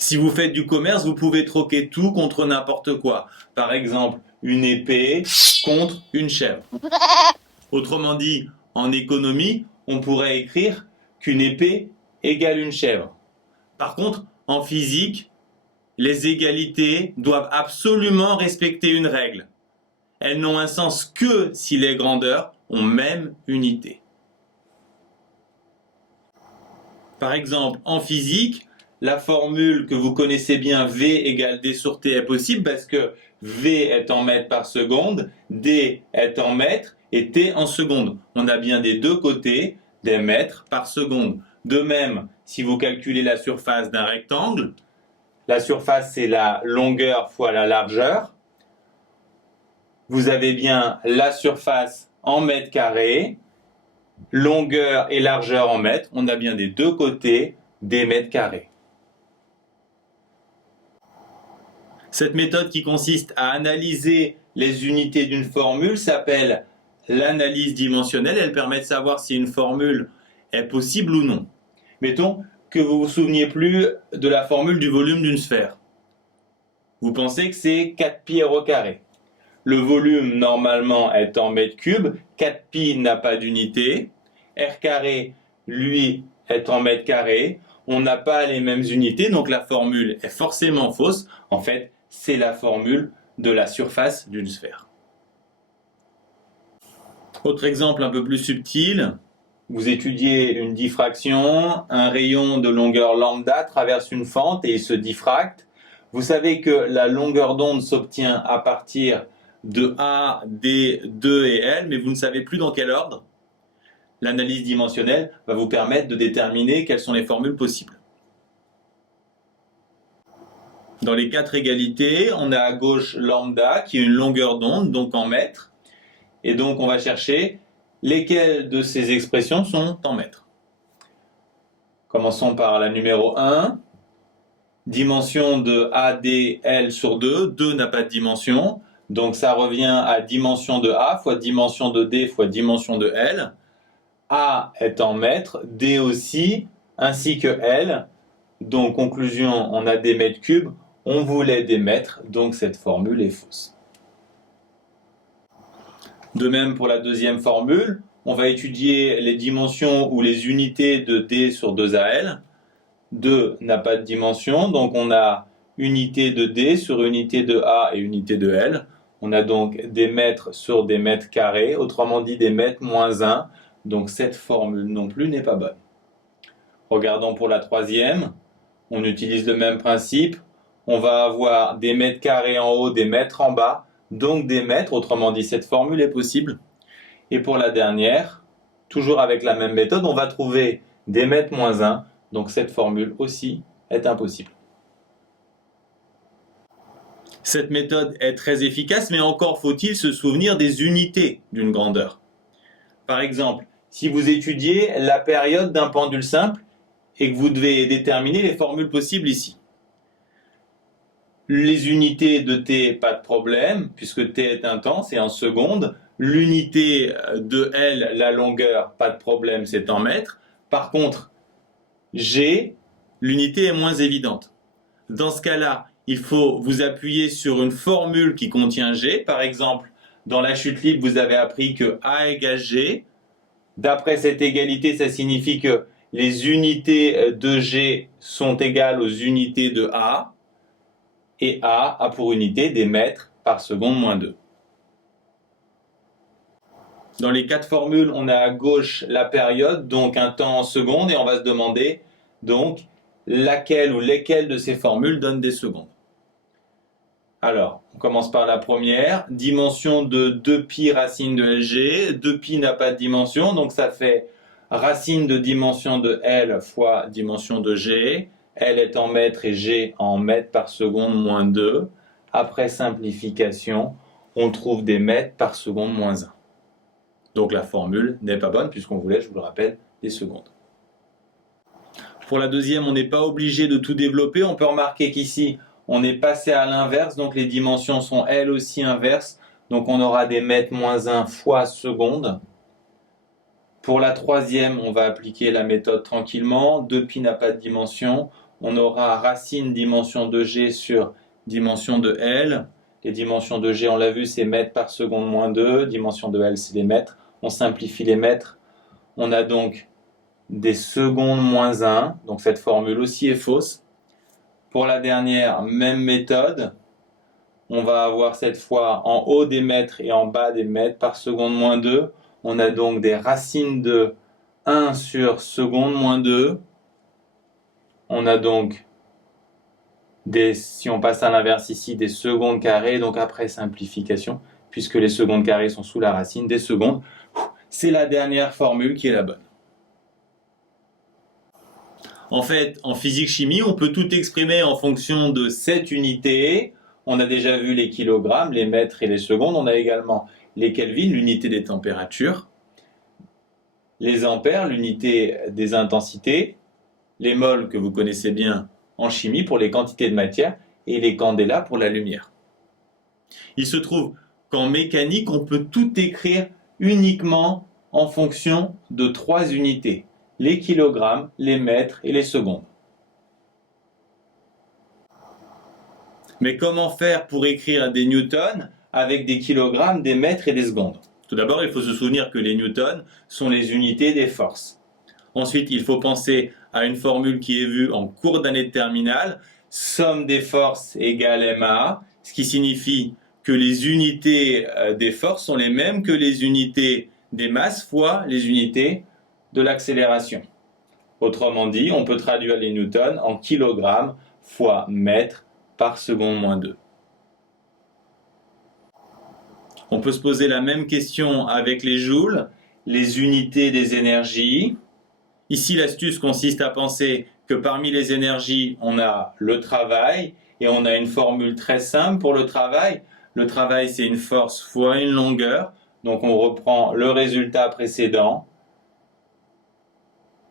Si vous faites du commerce, vous pouvez troquer tout contre n'importe quoi. Par exemple, une épée contre une chèvre. Autrement dit, en économie, on pourrait écrire qu'une épée égale une chèvre. Par contre, en physique, les égalités doivent absolument respecter une règle. Elles n'ont un sens que si les grandeurs ont même unité. Par exemple, en physique, la formule que vous connaissez bien V égale D sur T est possible parce que V est en mètres par seconde, D est en mètres et T en secondes. On a bien des deux côtés des mètres par seconde. De même, si vous calculez la surface d'un rectangle, la surface c'est la longueur fois la largeur. Vous avez bien la surface en mètres carrés, longueur et largeur en mètres. On a bien des deux côtés des mètres carrés. Cette méthode qui consiste à analyser les unités d'une formule s'appelle l'analyse dimensionnelle. Elle permet de savoir si une formule est possible ou non. Mettons que vous ne vous souveniez plus de la formule du volume d'une sphère. Vous pensez que c'est 4pi r au carré. Le volume normalement est en mètres cubes, 4pi n'a pas d'unité, r carré lui est en mètres carrés, on n'a pas les mêmes unités donc la formule est forcément fausse. En fait, c'est la formule de la surface d'une sphère. Autre exemple un peu plus subtil, vous étudiez une diffraction, un rayon de longueur lambda traverse une fente et il se diffracte. Vous savez que la longueur d'onde s'obtient à partir de A, D, 2 et L, mais vous ne savez plus dans quel ordre. L'analyse dimensionnelle va vous permettre de déterminer quelles sont les formules possibles. Dans les quatre égalités, on a à gauche lambda qui est une longueur d'onde, donc en mètres. Et donc on va chercher lesquelles de ces expressions sont en mètres. Commençons par la numéro 1. Dimension de ADL sur 2. 2 n'a pas de dimension. Donc ça revient à dimension de A fois dimension de D fois dimension de L. A est en mètres, D aussi, ainsi que L. Donc conclusion, on a des mètres cubes. On voulait des mètres, donc cette formule est fausse. De même pour la deuxième formule, on va étudier les dimensions ou les unités de D sur 2AL. 2 n'a pas de dimension, donc on a unité de D sur unité de A et unité de L. On a donc des mètres sur des mètres carrés, autrement dit des mètres moins 1. Donc cette formule non plus n'est pas bonne. Regardons pour la troisième. On utilise le même principe. On va avoir des mètres carrés en haut, des mètres en bas, donc des mètres, autrement dit cette formule est possible. Et pour la dernière, toujours avec la même méthode, on va trouver des mètres moins 1, donc cette formule aussi est impossible. Cette méthode est très efficace, mais encore faut-il se souvenir des unités d'une grandeur. Par exemple, si vous étudiez la période d'un pendule simple et que vous devez déterminer les formules possibles ici. Les unités de t, pas de problème, puisque t est un temps, c'est en secondes. L'unité de L, la longueur, pas de problème, c'est en mètres. Par contre, G, l'unité est moins évidente. Dans ce cas-là, il faut vous appuyer sur une formule qui contient G. Par exemple, dans la chute libre, vous avez appris que A égale G. D'après cette égalité, ça signifie que les unités de G sont égales aux unités de A. Et A a pour unité des mètres par seconde moins 2. Dans les quatre formules, on a à gauche la période, donc un temps en secondes, et on va se demander donc laquelle ou lesquelles de ces formules donnent des secondes. Alors, on commence par la première, dimension de 2pi racine de LG, 2pi n'a pas de dimension, donc ça fait racine de dimension de L fois dimension de G, L est en mètres et G en mètres par seconde moins 2. Après simplification, on trouve des mètres par seconde moins 1. Donc la formule n'est pas bonne puisqu'on voulait, je vous le rappelle, des secondes. Pour la deuxième, on n'est pas obligé de tout développer. On peut remarquer qu'ici, on est passé à l'inverse, donc les dimensions sont elles aussi inverses. Donc on aura des mètres moins 1 fois seconde. Pour la troisième, on va appliquer la méthode tranquillement. 2pi n'a pas de dimension. on aura racine dimension de G sur dimension de L. Les dimensions de G, on l'a vu, c'est mètres par seconde moins 2. Dimension de L, c'est les mètres. On simplifie les mètres. On a donc des secondes moins 1. Donc cette formule aussi est fausse. Pour la dernière, même méthode. On va avoir cette fois en haut des mètres et en bas des mètres par seconde moins 2. On a donc des racines de 1 sur seconde moins 2. On a donc si on passe à l'inverse ici, des secondes carrées, donc après simplification, puisque les secondes carrées sont sous la racine des secondes. C'est la dernière formule qui est la bonne. En fait, en physique-chimie, on peut tout exprimer en fonction de cette unité. On a déjà vu les kilogrammes, les mètres et les secondes. On a également les kelvins, l'unité des températures, les ampères, l'unité des intensités, les moles que vous connaissez bien en chimie pour les quantités de matière et les candela pour la lumière. Il se trouve qu'en mécanique, on peut tout écrire uniquement en fonction de 3 unités, les kilogrammes, les mètres et les secondes. Mais comment faire pour écrire des newtons avec des kilogrammes, des mètres et des secondes? Tout d'abord, il faut se souvenir que les newtons sont les unités des forces. Ensuite, il faut penser à une formule qui est vue en cours d'année de terminale, somme des forces égale MA, ce qui signifie que les unités des forces sont les mêmes que les unités des masses fois les unités de l'accélération. Autrement dit, on peut traduire les newtons en kilogrammes fois mètres par seconde moins 2. On peut se poser la même question avec les joules, les unités des énergies. Ici, l'astuce consiste à penser que parmi les énergies, on a le travail et on a une formule très simple pour le travail. Le travail, c'est une force fois une longueur. Donc, on reprend le résultat précédent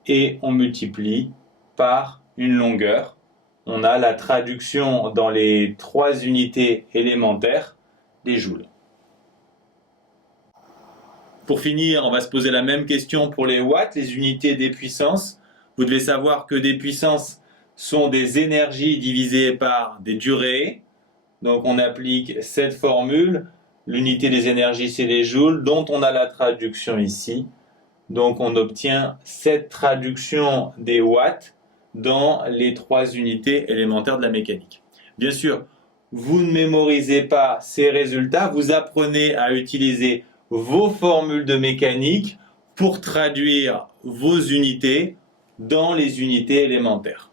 et on multiplie par une longueur. On a la traduction dans les 3 unités élémentaires des joules. Pour finir, on va se poser la même question pour les watts, les unités des puissances. Vous devez savoir que des puissances sont des énergies divisées par des durées. Donc on applique cette formule. L'unité des énergies, c'est les joules, dont on a la traduction ici. Donc on obtient cette traduction des watts dans les 3 unités élémentaires de la mécanique. Bien sûr, vous ne mémorisez pas ces résultats, vous apprenez à utiliser vos formules de mécanique pour traduire vos unités dans les unités élémentaires.